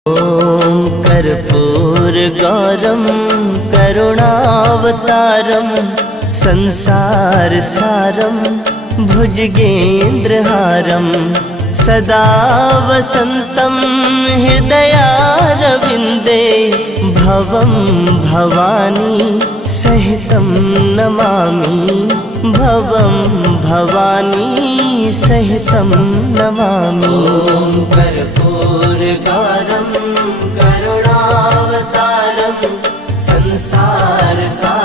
ॐ कर्पूरगौरं करुणावतारं संसारसारं भुजगेन्द्रहारं सदा वसन्तं हृदयारविन्दे भवं भवानी सहितं नमामि भवं भवानी सहितं नमामि। कर्पूरगौरं करुणावतारं संसारसारं